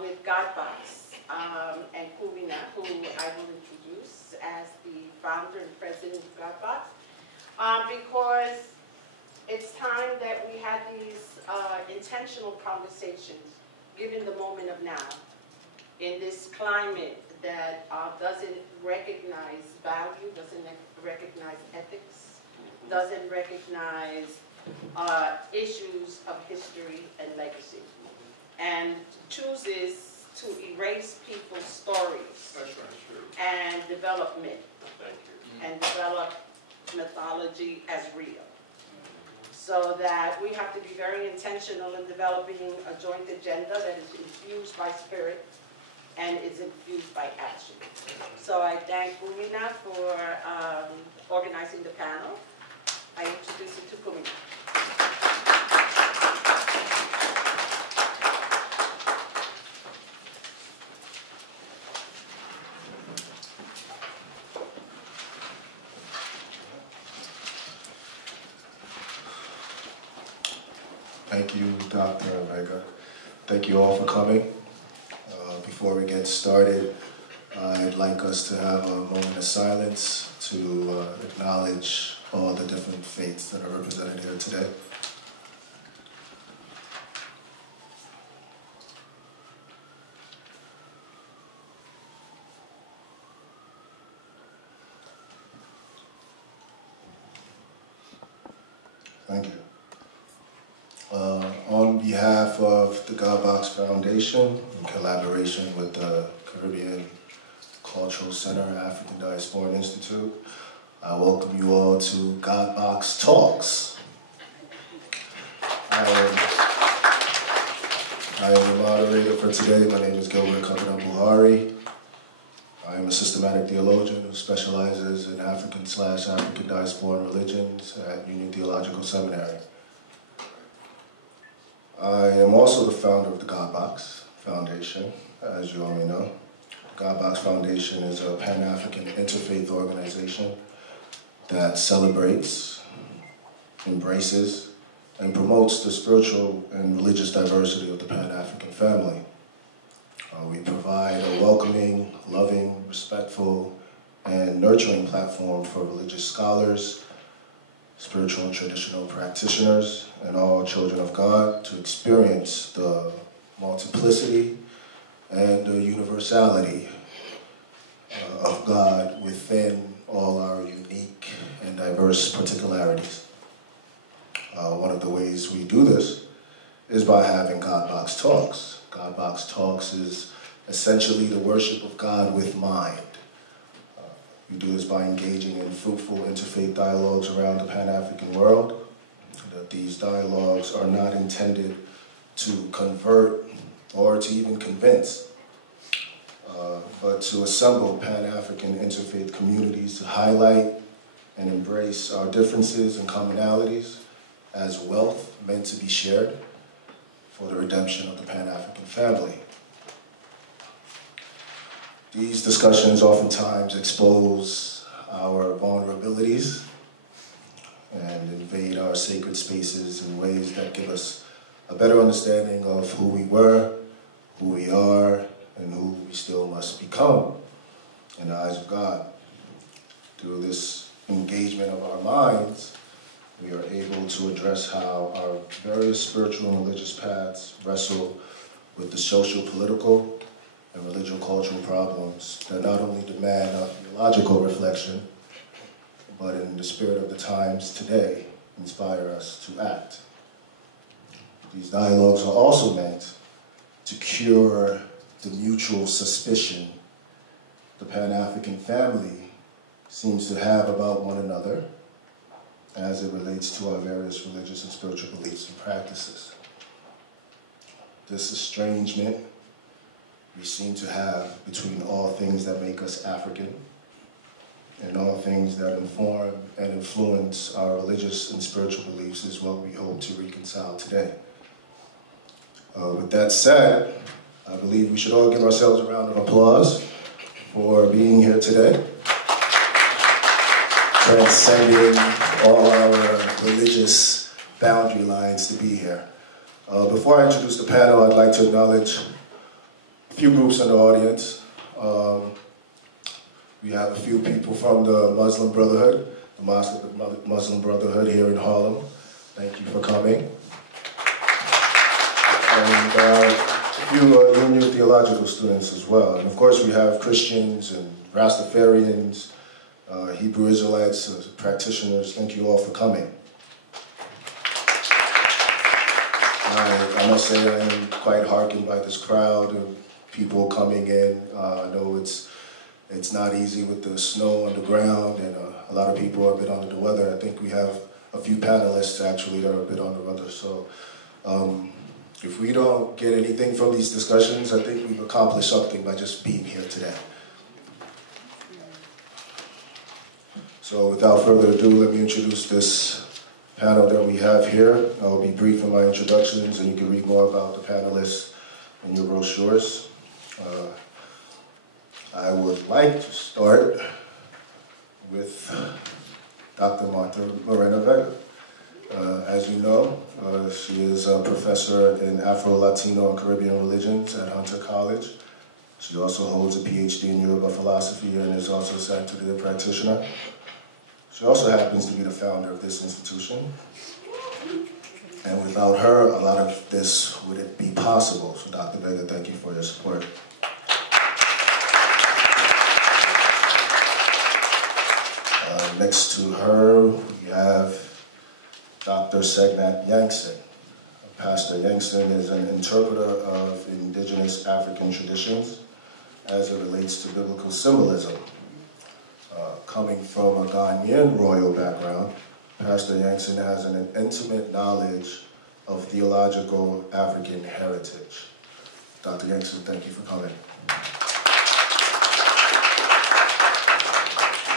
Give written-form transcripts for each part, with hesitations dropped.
with Godbox and Kurina, who I will introduce as the founder and president of Godbox, because it's time that we had these intentional conversations, given the moment of now, in this climate that doesn't recognize value, doesn't recognize ethics, doesn't recognize issues of history and legacy, and chooses to erase people's stories. That's right, sure. And develop myth. Thank you. And develop mythology as real. So that we have to be very intentional in developing a joint agenda that is infused by spirit and is infused by action. So I thank Kurina for organizing the panel. I introduce you to Kurina. Thank you, Dr. Vega. Thank you all for coming. Before we get started, I'd like us to have a moment of silence to acknowledge all the different faiths that are represented here today. Thank you. On behalf of the Godbox Foundation, in collaboration with the Caribbean Cultural Center, African Diaspora Institute, I welcome you all to Godbox Talks. I am the moderator for today. My name is Gilbert Buhari. I am a systematic theologian who specializes in African/African diaspora religions at Union Theological Seminary. I am also the founder of the Godbox Foundation, as you all may know. The Godbox Foundation is a Pan-African interfaith organization that celebrates, embraces, and promotes the spiritual and religious diversity of the Pan-African family. We provide a welcoming, loving, respectful, and nurturing platform for religious scholars, spiritual and traditional practitioners, and all children of God to experience the multiplicity and the universality of God within all our unique and diverse particularities. One of the ways we do this is by having Godbox Talks. Godbox Talks is essentially the worship of God with mind. We do this by engaging in fruitful interfaith dialogues around the Pan-African world. That these dialogues are not intended to convert or to even convince, but to assemble Pan-African interfaith communities to highlight and embrace our differences and commonalities as wealth meant to be shared for the redemption of the Pan-African family. These discussions oftentimes expose our vulnerabilities and invade our sacred spaces in ways that give us a better understanding of who we were, who we are, and who we still must become in the eyes of God. Through this engagement of our minds, we are able to address how our various spiritual and religious paths wrestle with the social, political, and religio-cultural problems that not only demand our theological reflection, but in the spirit of the times today, inspire us to act. These dialogues are also meant to cure the mutual suspicion the Pan-African family seems to have about one another as it relates to our various religious and spiritual beliefs and practices. This estrangement we seem to have between all things that make us African and all things that inform and influence our religious and spiritual beliefs is what we hope to reconcile today. With that said, I believe we should all give ourselves a round of applause for being here today, transcending all our religious boundary lines to be here. Before I introduce the panel, I'd like to acknowledge few groups in the audience. We have a few people from the Muslim Brotherhood, the Muslim Brotherhood here in Harlem. Thank you for coming. And a few Union theological students as well. And of course we have Christians and Rastafarians, Hebrew Israelites, practitioners. Thank you all for coming. I must say I am quite heartened by this crowd of people coming in. I know it's not easy with the snow on the ground, and a lot of people are a bit under the weather. I think we have a few panelists actually that are a bit under the weather. So if we don't get anything from these discussions, I think we've accomplished something by just being here today. So without further ado, let me introduce this panel that we have here. I will be brief in my introductions, and you can read more about the panelists in your brochures. I would like to start with Dr. Marta Moreno-Vega. As you know, she is a professor in Afro-Latino and Caribbean religions at Hunter College. She also holds a PhD in Yoruba philosophy and is also a sanctity practitioner. She also happens to be the founder of this institution. And without her, a lot of this wouldn't be possible. So Dr. Vega, thank you for your support. Next to her, we have Dr. Segnat Yankson. Pastor Yankson is an interpreter of indigenous African traditions as it relates to biblical symbolism. Coming from a Ghanaian royal background, Pastor Yankson has an intimate knowledge of theological African heritage. Dr. Yankson, thank you for coming.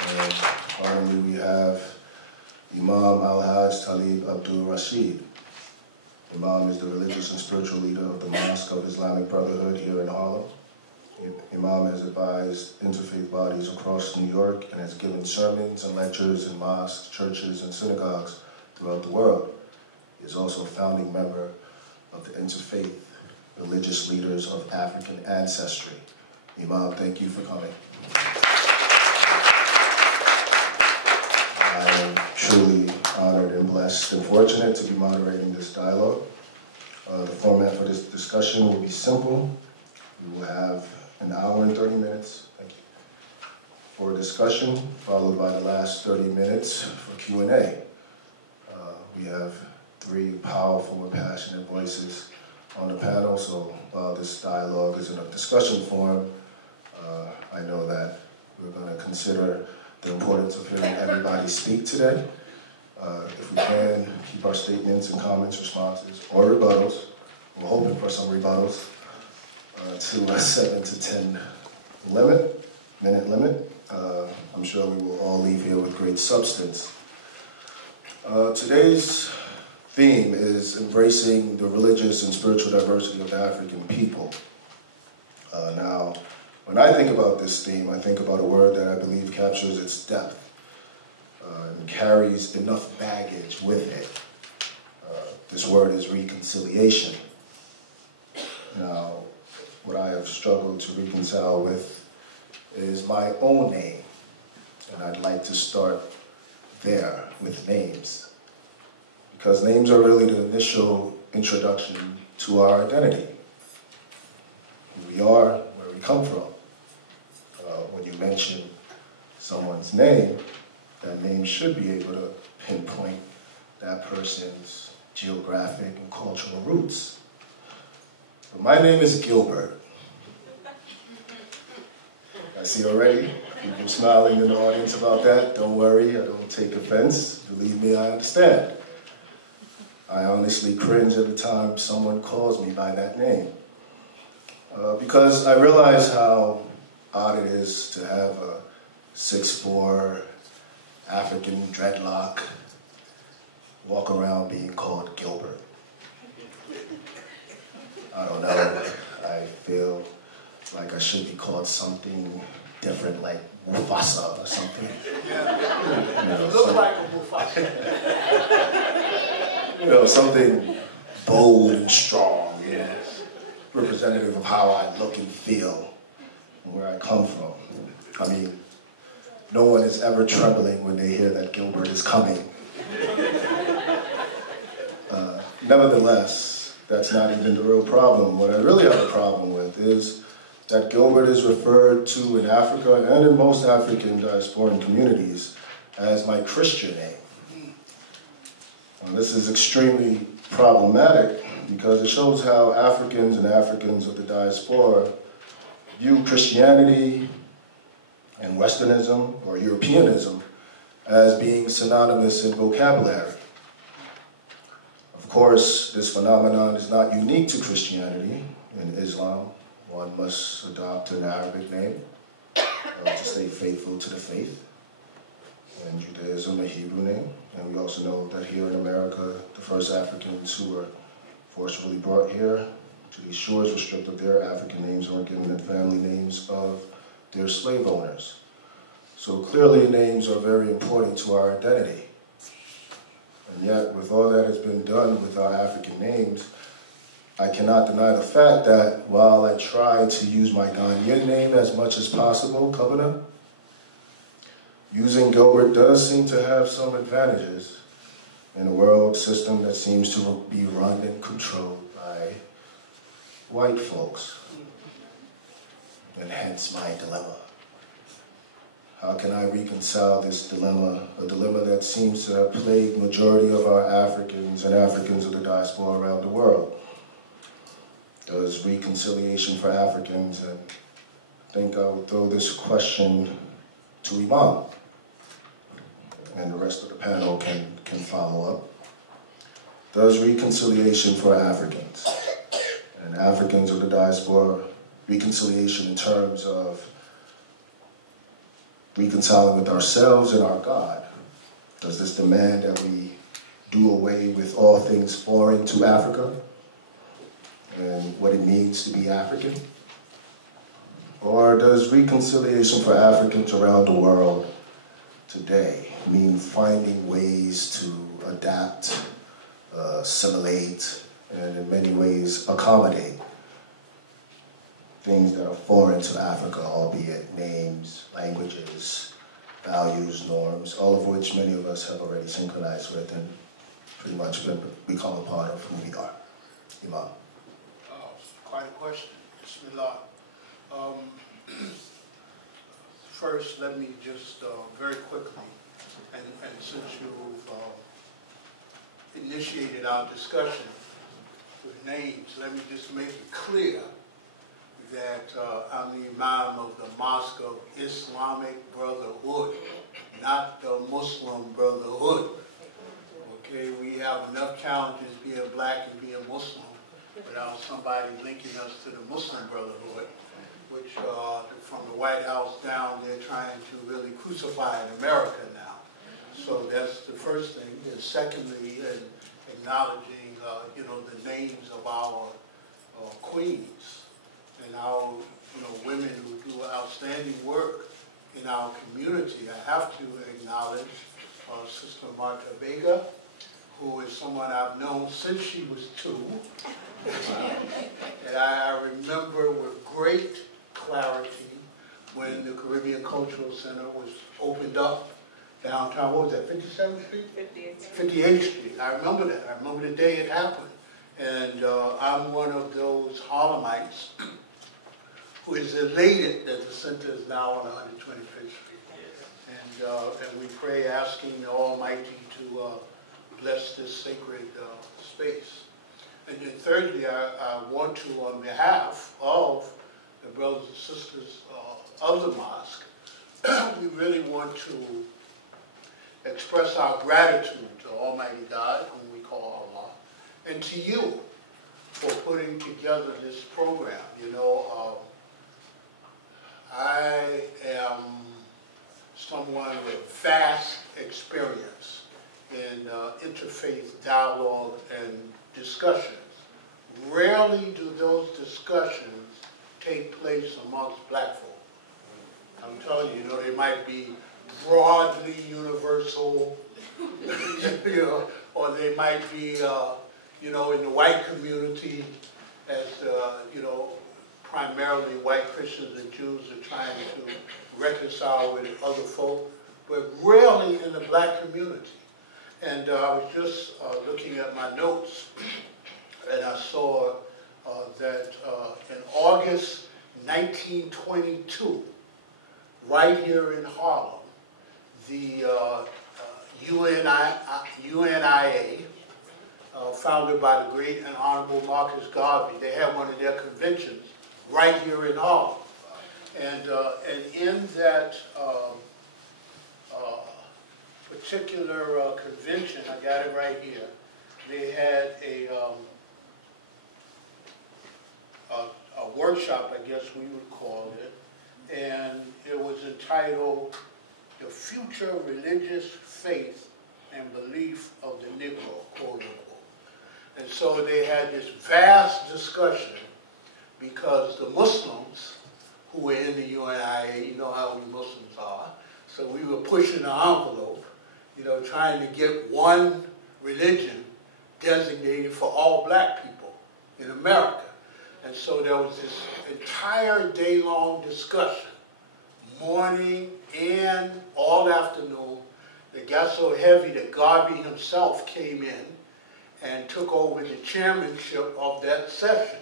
And finally, we have Imam Al-HAJJ Talib ABDUR-RASHID. Imam is the religious and spiritual leader of the Mosque of Islamic Brotherhood here in Harlem. Imam has advised interfaith bodies across New York and has given sermons and lectures in mosques, churches, and synagogues throughout the world. He is also a founding member of the Interfaith Religious Leaders of African Ancestry. Imam, thank you for coming. I am truly honored and blessed and fortunate to be moderating this dialogue. The format for this discussion will be simple. We will have an hour and 30 minutes, thank you, for a discussion, followed by the last 30 minutes for Q&A. We have three powerful and passionate voices on the panel, so while this dialogue is in a discussion form, I know that we're going to consider the importance of hearing everybody speak today. If we can, keep our statements and comments, responses, or rebuttals. We're hoping for some rebuttals to a 7 to 10 minute limit. I'm sure we will all leave here with great substance. Today's theme is embracing the religious and spiritual diversity of the African people. Now, when I think about this theme, I think about a word that I believe captures its depth and carries enough baggage with it. This word is reconciliation. Now, what I have struggled to reconcile with is my own name, and I'd like to start there with names, because names are really the initial introduction to our identity, who we are, where we come from. When you mention someone's name, that name should be able to pinpoint that person's geographic and cultural roots. But my name is Gilbert. I see already people smiling in the audience about that. Don't worry, I don't take offense. Believe me, I understand. I honestly cringe every time someone calls me by that name. Because I realize how odd it is to have a 6'4" African dreadlock walk around being called Gilbert. I don't know, I feel like I should be called something different, like Mufasa or something. Yeah. You look like a Mufasa. Something bold and strong, yeah. representative of how I look and feel and where I come from. I mean, no one is ever trembling when they hear that Gilbert is coming. Nevertheless, that's not even the real problem. What I really have a problem with is that Gilbert is referred to in Africa and in most African diasporan communities as my Christian name. And this is extremely problematic because it shows how Africans and Africans of the diaspora view Christianity and Westernism or Europeanism as being synonymous in vocabulary. Of course, this phenomenon is not unique to Christianity. In Islam, one must adopt an Arabic name to stay faithful to the faith. In Judaism, a Hebrew name. And we also know that here in America, the first Africans who were forcibly brought here to these shores were stripped of their African names and were given the family names of their slave owners. So clearly names are very important to our identity. And yet, with all that has been done with our African names, I cannot deny the fact that while I try to use my Ghanaian name as much as possible, Kabana, using Gilbert does seem to have some advantages in a world system that seems to be run and controlled by white folks. And hence my dilemma. How can I reconcile this dilemma, a dilemma that seems to have plagued the majority of our Africans and Africans of the diaspora around the world? Does reconciliation for Africans, and I think I will throw this question to Imam, and the rest of the panel can follow up. Does reconciliation for Africans and Africans of the diaspora, reconciliation in terms of reconciling with ourselves and our God, does this demand that we do away with all things foreign to Africa and what it means to be African? Or does reconciliation for Africans around the world today mean finding ways to adapt, assimilate, and in many ways accommodate things that are foreign to Africa, albeit names, languages, values, norms, all of which many of us have already synchronized with and pretty much become a part of who we are? Imam. Quite a question. Bismillah. First, let me just very quickly, and since you've initiated our discussion with names, let me just make it clear that I'm the Imam of the Mosque of Islamic Brotherhood, not the Muslim Brotherhood. Okay, we have enough challenges being black and being Muslim without somebody linking us to the Muslim Brotherhood, which from the White House down, they're trying to really crucify in America now. So that's the first thing. And secondly, acknowledging the names of our queens and our women who do outstanding work in our community. I have to acknowledge Sister Marta Vega, who is someone I've known since she was 2. And I remember with great clarity when the Caribbean Cultural Center was opened up downtown. What was that, 57th Street? 58th Street. I remember that. I remember the day it happened. And I'm one of those Harlemites who is elated that the center is now on 125th Street. And we pray asking the Almighty to bless this sacred space. And then thirdly, I want to, on behalf of the brothers and sisters of the mosque, we really want to express our gratitude to Almighty God, whom we call Allah, and to you for putting together this program. I am someone with vast experience in interfaith dialogue and discussions. Rarely do those discussions take place amongst black folk. I'm telling you, they might be broadly universal, or they might be, in the white community, as you know, primarily white Christians and Jews are trying to reconcile with other folk, but rarely in the black community. And I was just looking at my notes, and I saw that in August 1922, right here in Harlem, the UNIA, founded by the great and honorable Marcus Garvey, they had one of their conventions right here in Harlem. And in that particular convention, I got it right here, they had a workshop, I guess we would call it, and it was entitled "The Future Religious Faith and Belief of the Negro," quote unquote. And so they had this vast discussion because the Muslims who were in the UNIA, you know how we Muslims are, so we were pushing the envelope, you know, trying to get one religion designated for all black people in America. And so there was this entire day-long discussion, morning and all afternoon. It got so heavy that Garvey himself came in and took over the chairmanship of that session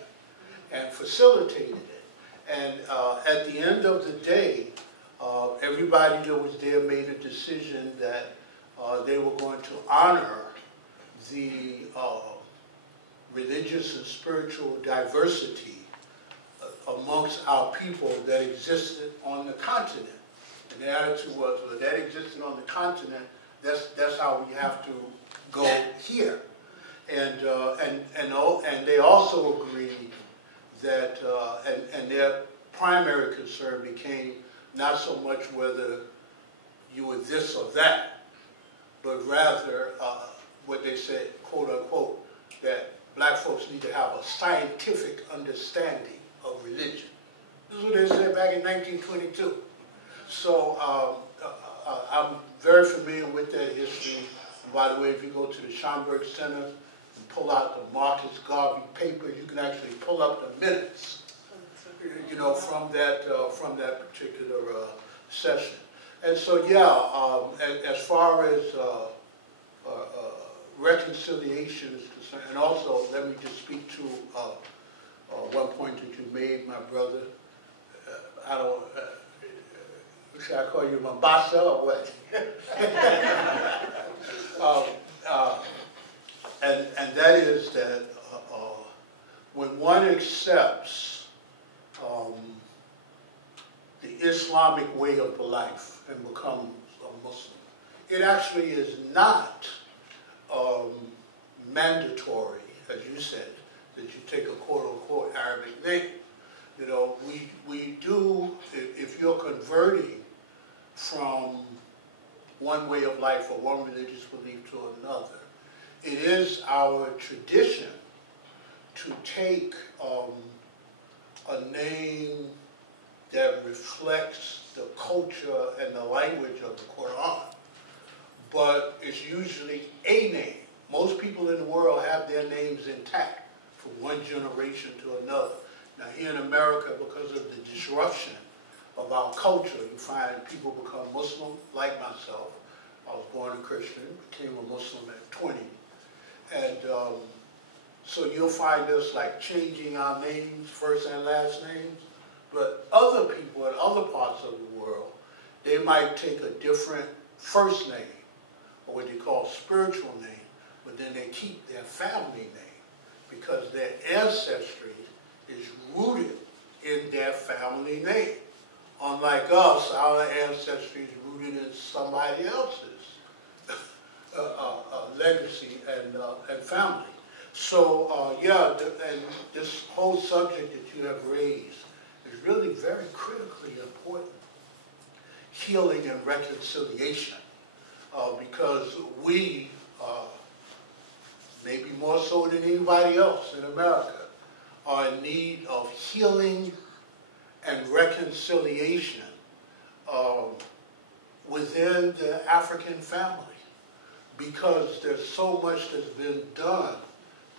and facilitated it. And at the end of the day, everybody that was there made a decision that they were going to honor the religious and spiritual diversity amongst our people that existed on the continent. And the attitude was, well, that existed on the continent, that's how we have to go here. And they also agreed that, and their primary concern became not so much whether you were this or that, but rather what they said, quote unquote, that black folks need to have a scientific understanding of religion. This is what they said back in 1922. So I'm very familiar with that history. And by the way, if you go to the Schomburg Center and pull out the Marcus Garvey papers, you can actually pull up the minutes, you know, from that particular session. And so, yeah, as far as reconciliation is concerned, and also let me just speak to one point that you made, my brother. I don't, should I call you Mombasa or what? And that is that when one accepts the Islamic way of life and becomes a Muslim, it actually is not mandatory, as you said, that you take a quote-unquote Arabic name. You know, we do, if you're converting from one way of life or one religious belief to another, it is our tradition to take a name that reflects the culture and the language of the Quran, but it's usually a name. Most people in the world have their names intact from one generation to another. Now here in America, because of the disruption of our culture, you find people become Muslim, like myself. I was born a Christian, became a Muslim at 20. And so you'll find us like changing our names, first and last names. But other people in other parts of the world, they might take a different first name, or what they call spiritual name, but then they keep their family name because their ancestry is rooted in their family name. Unlike us, our ancestry is rooted in somebody else's legacy and family. So yeah, and this whole subject that you have raised is really very critically important. Healing and reconciliation, because we, maybe more so than anybody else in America, are in need of healing and reconciliation within the African family, because there's so much that's been done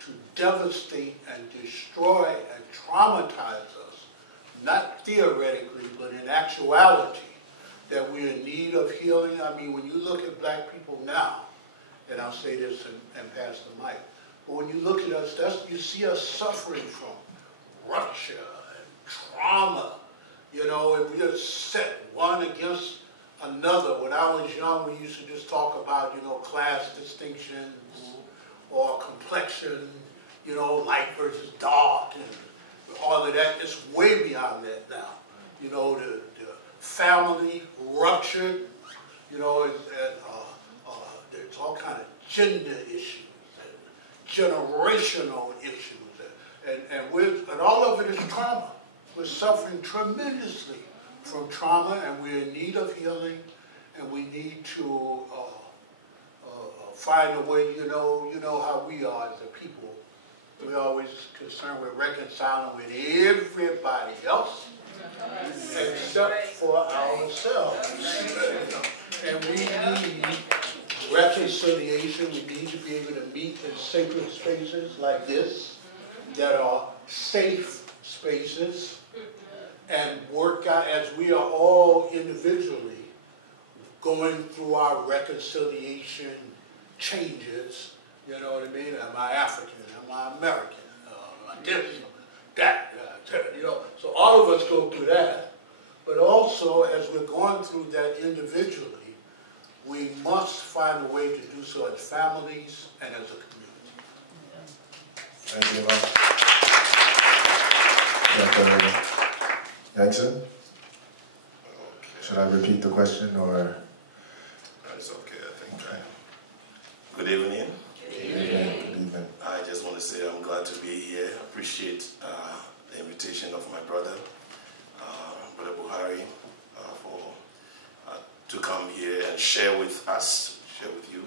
to devastate and destroy and traumatize us, not theoretically, but in actuality, that we're in need of healing. I mean, when you look at black people now, and I'll say this and pass the mic, but when you look at us, you see us suffering from rupture and trauma, you know, and we're set one against another. When I was young, we used to just talk about, you know, class distinctions or complexion, you know, light versus dark, and all of that. It's way beyond that now. You know, the family ruptured, you know, and there's all kind of gender issues and generational issues, and all of it is trauma. We're suffering tremendously from trauma, and we're in need of healing, and we need to find a way. You know how we are as a people. We're always concerned with reconciling with everybody else, except for ourselves. And we need reconciliation. We need to be able to meet in sacred spaces like this that are safe spaces and work out as we are all individually going through our reconciliation changes. You know what I mean? Am I African? Am I American? Am I this? That? You know, so all of us go through that. But also, as we're going through that individually, we must find a way to do so as families and as a community. Thank you, Dr. Jackson? Should I repeat the question, or? It's okay, I think. Good evening. Good evening. Good evening. I just want to say I'm glad to be here. I appreciate the invitation of my brother, Brother Buhari, to come here and share with us, share with you.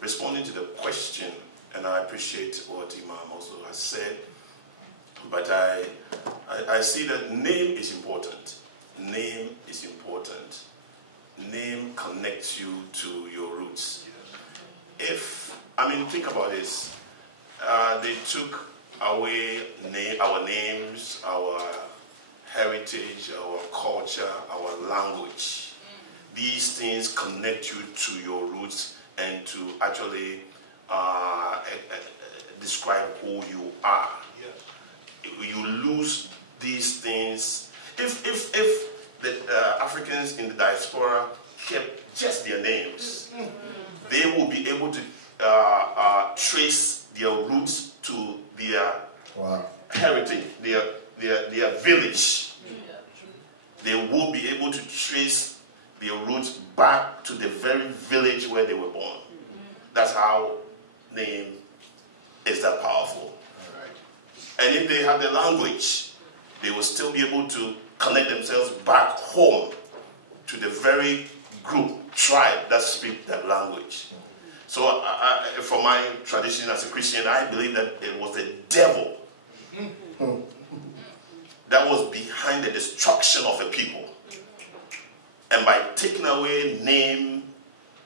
Responding to the question, and I appreciate what Imam also has said, but I see that name is important. Name is important. Name connects you to your roots. Think about this. They took away our names, our heritage, our culture, our language. These things connect you to your roots and to actually describe who you are. Yes. You lose these things. If the Africans in the diaspora kept just their names, they will be able to trace their roots to their heritage, their village. They will be able to trace their roots back to the very village where they were born. That's how name is that powerful. And if they have the language, they will still be able to connect themselves back home to the very group, tribe that speak that language. So for my tradition as a Christian, I believe that it was the devil that was behind the destruction of a people. And by taking away name,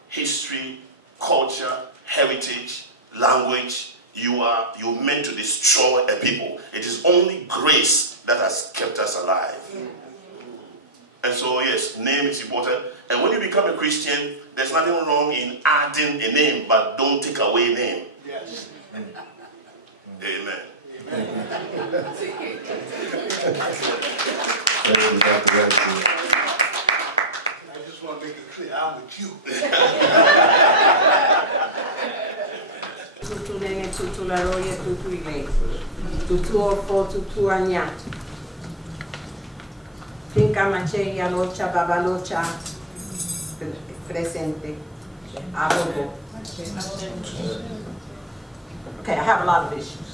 history, culture, heritage, language, you're meant to destroy a people. It is only grace that has kept us alive. And so, yes, name is important. And when you become a Christian, there's nothing wrong in adding a name, but don't take away a name. Yes. Amen. I just want to make it clear, I'm with you. Tutu nene, tutu la roye, tutu ile. Tutu ofo, tutu anya. Finca mache ya locha, baba locha. Presente. Abobo. Okay, I have a lot of issues.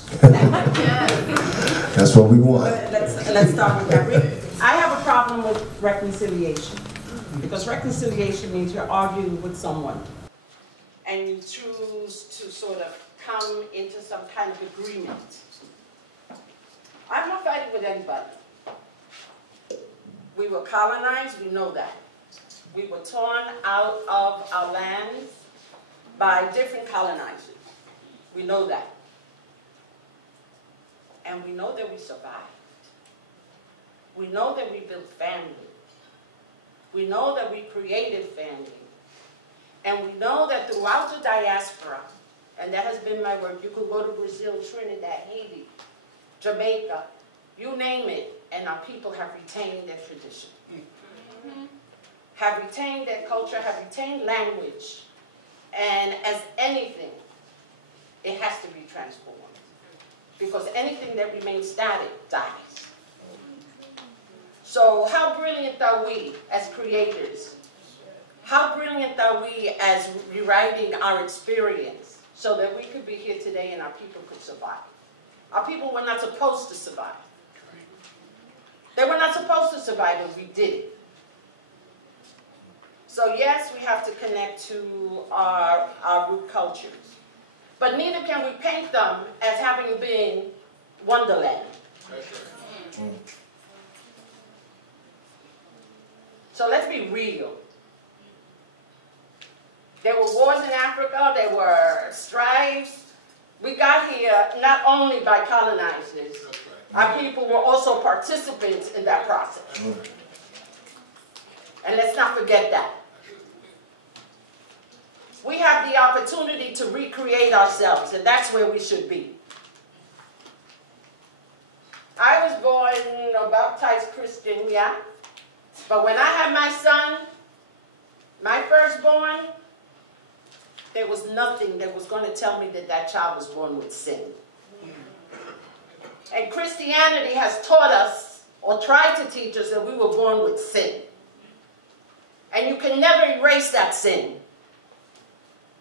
That's what we want. Let's start with that. I have a problem with reconciliation. Because reconciliation means you're arguing with someone. And you choose to sort of come into some kind of agreement. I'm not fighting with anybody. We were colonized, we know that. We were torn out of our lands by different colonizers. We know that. And we know that we survived. We know that we built family. We know that we created family. And we know that throughout the diaspora, and that has been my work, you could go to Brazil, Trinidad, Haiti, Jamaica, you name it, and our people have retained their tradition. Have retained their culture, have retained language. And as anything, it has to be transformed. Because anything that remains static dies. So how brilliant are we as creators? How brilliant are we as rewriting our experience so that we could be here today and our people could survive? Our people were not supposed to survive. They were not supposed to survive, but we did it. So yes, we have to connect to our root cultures. But neither can we paint them as having been Wonderland. So let's be real. There were wars in Africa, there were strifes. We got here not only by colonizers, our people were also participants in that process. And let's not forget that. We have the opportunity to recreate ourselves, and that's where we should be. I was born a baptized Christian, yeah. But when I had my son, my firstborn, there was nothing that was going to tell me that that child was born with sin. And Christianity has taught us, or tried to teach us, that we were born with sin. And you can never erase that sin.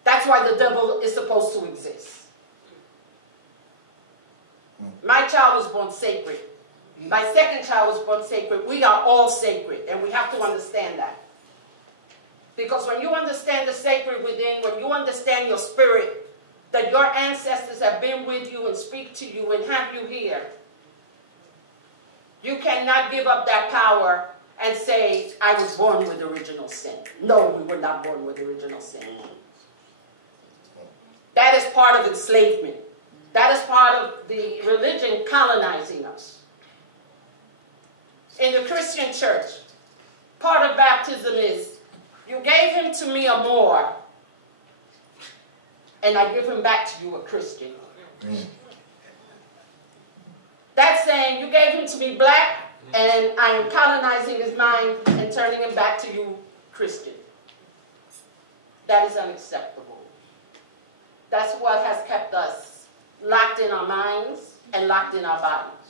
That's why the devil is supposed to exist. My child was born sacred. My second child was born sacred. We are all sacred, and we have to understand that. Because when you understand the sacred within, when you understand your spirit, that your ancestors have been with you and speak to you and have you here, you cannot give up that power and say, I was born with original sin. No, we were not born with original sin. That is part of enslavement. That is part of the religion colonizing us. In the Christian church, part of baptism is, you gave him to me a Moor, and I give him back to you a Christian. That's saying, you gave him to me black, and I am colonizing his mind and turning him back to you Christian. That is unacceptable. That's what has kept us locked in our minds and locked in our bodies.